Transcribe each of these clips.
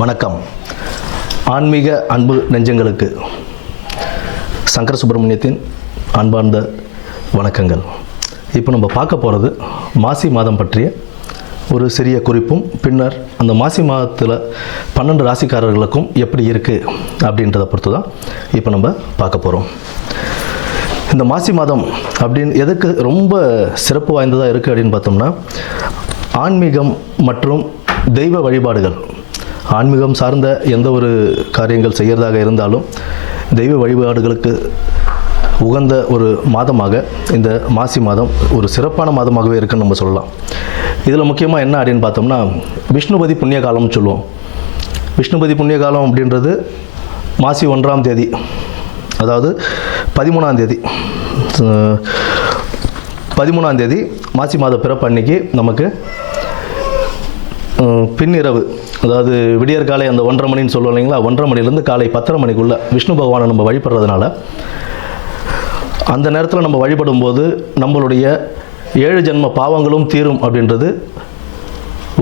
வணக்கம். ஆன்மீக அன்பு நெஞ்சங்களுக்கு சங்கர சுப்பிரமணியத்தின் அன்பார்ந்த வணக்கங்கள். இப்போ நம்ம பார்க்க போகிறது மாசி மாதம் பற்றிய ஒரு சிறிய குறிப்பும், பின்னர் அந்த மாசி மாதத்தில் 12 ராசிக்காரர்களுக்கும் எப்படி இருக்குது அப்படின்றத பொறுத்து தான் இப்போ நம்ம பார்க்க போகிறோம். இந்த மாசி மாதம் அப்படின்னு எதுக்கு ரொம்ப சிறப்பு வாய்ந்ததாக இருக்குது அப்படின்னு பார்த்தோம்னா, ஆன்மீகம் மற்றும் தெய்வ வழிபாடுகள், ஆன்மீகம் சார்ந்த எந்த ஒரு காரியங்கள் செய்கிறதாக இருந்தாலும் தெய்வ வழிபாடுகளுக்கு உகந்த ஒரு மாதமாக இந்த மாசி மாதம் ஒரு சிறப்பான மாதமாகவே இருக்குன்னு நம்ம சொல்லலாம். இதில் முக்கியமாக என்ன அப்படின்னு பார்த்தோம்னா, விஷ்ணுபதி புண்ணிய காலம்னு சொல்லுவோம். விஷ்ணுபதி புண்ணிய காலம் அப்படின்றது மாசி 1ஆம் தேதி, அதாவது 13ஆம் தேதி மாசி மாத பிறப்பு அன்னைக்கு நமக்கு பின்னிரவு, அதாவது விடியற்காலை அந்த 1:30 மணின்னு சொல்லுவோம் இல்லைங்களா, 1:30 மணிலேருந்து காலை 10:30 மணிக்குள்ளே விஷ்ணு பகவானை நம்ம வழிபடுறதுனால அந்த நேரத்தில் நம்ம வழிபடும் போது நம்மளுடைய 7 ஜென்ம பாவங்களும் தீரும் அப்படின்றது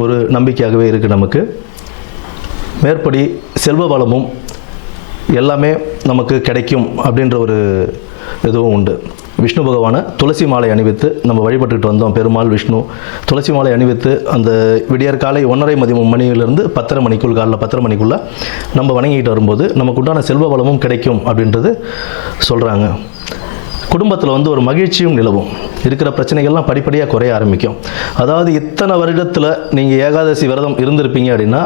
ஒரு நம்பிக்கையாகவே இருக்குது நமக்கு. மேற்படி செல்வ வளமும் எல்லாமே நமக்கு கிடைக்கும் அப்படின்ற ஒரு இதுவும் உண்டு. விஷ்ணு பகவானை துளசி மாலை அணிவித்து நம்ம வழிபட்டுக்கிட்டு வந்தோம். பெருமாள் விஷ்ணு துளசி மாலை அணிவித்து அந்த விடியற்காலை 1:30 மணியிலிருந்து 10:30 மணிக்குள், காலைல 10:30 மணிக்குள்ளே நம்ம வணங்கிட்டு வரும்போது நமக்கு உண்டான செல்வ வளமும் கிடைக்கும் அப்படின்றது சொல்கிறாங்க. குடும்பத்தில் ஒரு மகிழ்ச்சியும் நிலவும், இருக்கிற பிரச்சனைகள்லாம் படிப்படியாக குறைய ஆரம்பிக்கும். அதாவது இத்தனை வருடத்தில் நீங்கள் ஏகாதசி விரதம் இருந்திருப்பீங்க அப்படின்னா,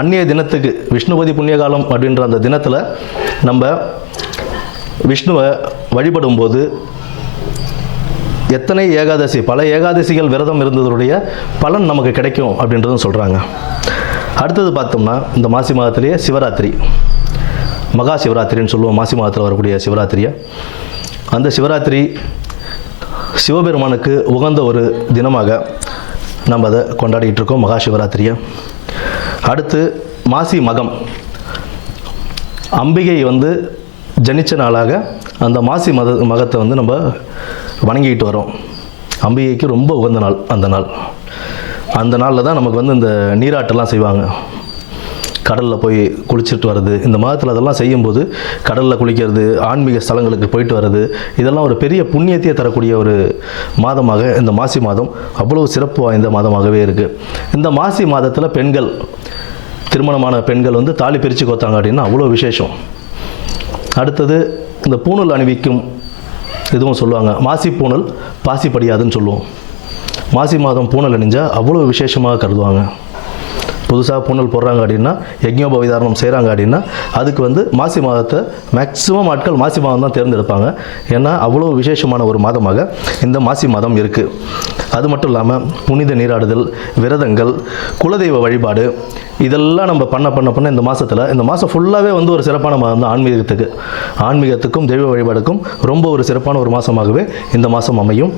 அந்நிய தினத்துக்கு விஷ்ணுபதி புண்ணியகாலம் அப்படின்ற அந்த தினத்தில் நம்ம விஷ்ணுவை வழிபடும்போது எத்தனை ஏகாதசி, பல ஏகாதசிகள் விரதம் இருந்ததுடைய பலன் நமக்கு கிடைக்கும் அப்படின்றதும் சொல்கிறாங்க. அடுத்தது பார்த்தோம்னா, இந்த மாசி மாதத்திலேயே சிவராத்திரி, மகா சிவராத்திரின்னு சொல்லுவோம். மாசி மாதத்தில் வரக்கூடிய சிவராத்திரியை, அந்த சிவராத்திரி சிவபெருமானுக்கு உகந்த ஒரு தினமாக நம்ம அதை கொண்டாடிக்கிட்டு இருக்கோம், மகா சிவராத்திரியை. அடுத்து மாசி மகம், அம்பிகை ஜனிச்ச நாளாக அந்த மாசி மகத்தை நம்ம வணங்கிக்கிட்டு வரோம். அம்பிகைக்கு ரொம்ப உகந்த நாள் அந்த நாளில் தான் நமக்கு இந்த நீராட்டெல்லாம் செய்வாங்க. கடலில் போய் குளிச்சுட்டு வர்றது, இந்த மாதத்தில் அதெல்லாம் செய்யும்போது கடலில் குளிக்கிறது, ஆன்மீக ஸ்தலங்களுக்கு போயிட்டு வர்றது, இதெல்லாம் ஒரு பெரிய புண்ணியத்தையே தரக்கூடிய ஒரு மாதமாக இந்த மாசி மாதம் அவ்வளோ சிறப்பு வாய்ந்த மாதமாகவே இருக்குது. இந்த மாசி மாதத்தில் பெண்கள், திருமணமான பெண்கள் தாலி பிரித்து கோத்தாங்க அப்படின்னா அவ்வளோ விசேஷம். அடுத்தது இந்த பூணல் அணிவிக்கும் இதுவும் சொல்லுவாங்க. மாசி பூணல் பாசி படியாதுன்னு சொல்லுவோம். மாசி மாதம் பூணல் அணிஞ்சால் அவ்வளோ விசேஷமாக கருதுவாங்க. புதுசாக பூணல் போடுறாங்க அப்படின்னா, யஜ்ஞோபவிதாரணம் செய்கிறாங்க அப்படின்னா, அதுக்கு மாசி மாதத்தை மேக்ஸிமம் ஆட்கள் மாசி மாதம் தான் தேர்ந்தெடுப்பாங்க. ஏன்னா அவ்வளோ விசேஷமான ஒரு மாதமாக இந்த மாசி மாதம் இருக்குது. அது மட்டும் இல்லாமல் புனித நீராடுதல், விரதங்கள், குலதெய்வ வழிபாடு, இதெல்லாம் நம்ம பண்ண இந்த மாதத்தில், இந்த மாதம் ஃபுல்லாகவே ஒரு சிறப்பான மாதம் தான். ஆன்மீகத்துக்கும் தெய்வ வழிபாடுக்கும் ரொம்ப ஒரு சிறப்பான ஒரு மாதமாகவே இந்த மாதம் அமையும்.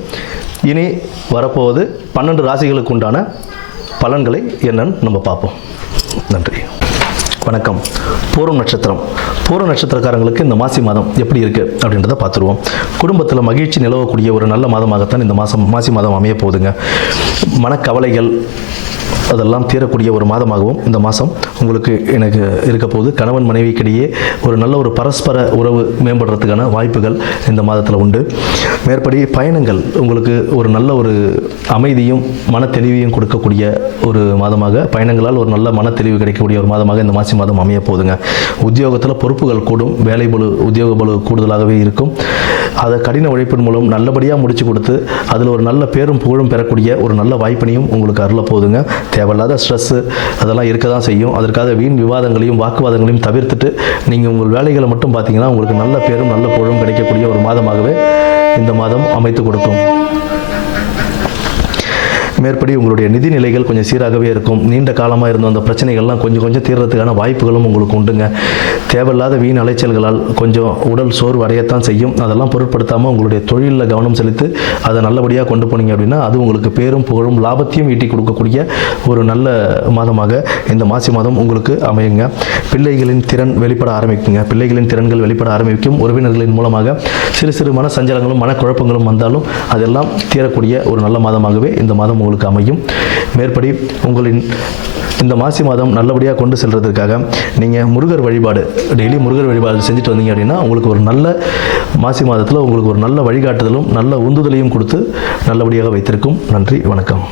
இனி வரப்போவது 12 ராசிகளுக்கு உண்டான பலன்களை என்னன்னு நம்ம பார்ப்போம். நன்றி, வணக்கம். பூரம் நட்சத்திரக்காரங்களுக்கு இந்த மாசி மாதம் எப்படி இருக்குது அப்படின்றத பார்த்துருவோம். குடும்பத்தில் மகிழ்ச்சி நிலவக்கூடிய ஒரு நல்ல மாதமாகத்தான் இந்த மாசி மாதம் அமைய போகுதுங்க. மனக்கவலைகள் அதெல்லாம் தீரக்கூடிய ஒரு மாதமாகவும் இந்த மாதம் உங்களுக்கு எனக்கு இருக்க போது. கணவன் மனைவிக்கிடையே ஒரு நல்ல ஒரு பரஸ்பர உறவு மேம்படுறதுக்கான வாய்ப்புகள் இந்த மாதத்தில் உண்டு. மேற்படி பயணங்கள் உங்களுக்கு ஒரு நல்ல ஒரு அமைதியும் மன தெளிவையும் கொடுக்கக்கூடிய ஒரு மாதமாக, பயணங்களால் ஒரு நல்ல மன தெளிவு கிடைக்கக்கூடிய ஒரு மாதமாக இந்த மாசி மாதம் அமைய போகுதுங்க. உத்தியோகத்தில் பொறுப்புகள் கூடும், வேலை பளு, உத்தியோக பளு கூடுதலாகவே இருக்கும். அதை கடின உழைப்பின் மூலம் நல்லபடியாக முடிச்சு கொடுத்து அதில் ஒரு நல்ல பேரும் புகழும் பெறக்கூடிய ஒரு நல்ல வாய்ப்பினையும் உங்களுக்கு அருள போகுதுங்க. தேவையில்லாத ஸ்ட்ரெஸ்ஸு அதெல்லாம் இருக்க தான் செய்யும். அதற்காக வீண் விவாதங்களையும் வாக்குவாதங்களையும் தவிர்த்துட்டு நீங்கள் உங்கள் வேலைகளை மட்டும் பார்த்தீங்கன்னா உங்களுக்கு நல்ல பேரும் நல்ல புகழும் கிடைக்கக்கூடிய ஒரு மாதமாகவே இந்த மாதம் அமைத்து கொடுக்கும். மேற்படி உங்களுடைய நிதி நிலைகள் கொஞ்சம் சீராகவே இருக்கும். நீண்ட காலமாக இருந்த அந்த பிரச்சனைகள்லாம் கொஞ்சம் தீர்றதுக்கான வாய்ப்புகளும் உங்களுக்கு உண்டுங்க. தேவையில்லாத வீண் அலைச்சல்களால் கொஞ்சம் உடல் சோர்வு அடையத்தான் செய்யும். அதெல்லாம் பொருட்படுத்தாமல் உங்களுடைய தொழிலில் கவனம் செலுத்தி அதை நல்லபடியாக கொண்டு போனீங்க அப்படின்னா அது உங்களுக்கு பேரும் புகழும் லாபத்தையும் ஈட்டி கொடுக்கக்கூடிய ஒரு நல்ல மாதமாக இந்த மாசி மாதம் உங்களுக்கு அமையுங்க. பிள்ளைகளின் திறன் வெளிப்பட ஆரம்பிக்குங்க. பிள்ளைகளின் திறன்கள் வெளிப்பட ஆரம்பிக்கும். உறவினர்களின் மூலமாக சிறு மன சஞ்சலங்களும் மனக்குழப்பங்களும் வந்தாலும் அதெல்லாம் தீரக்கூடிய ஒரு நல்ல மாதமாகவே இந்த மாதம் உங்களுக்கு அமையும். மேற்படி உங்களின் இந்த மாசி மாதம் நல்லபடியாக கொண்டு செல்றதுக்காக நீங்கள் முருகர் வழிபாடு டெய்லி முருகர் வழிபாடு செஞ்சுட்டு வந்தீங்க அப்படின்னா உங்களுக்கு ஒரு நல்ல மாசி மாதத்தில் உங்களுக்கு ஒரு நல்ல வழிகாட்டுதலும் நல்ல உந்துதலையும் கொடுத்து நல்லபடியாக வைத்திருக்கும். நன்றி, வணக்கம்.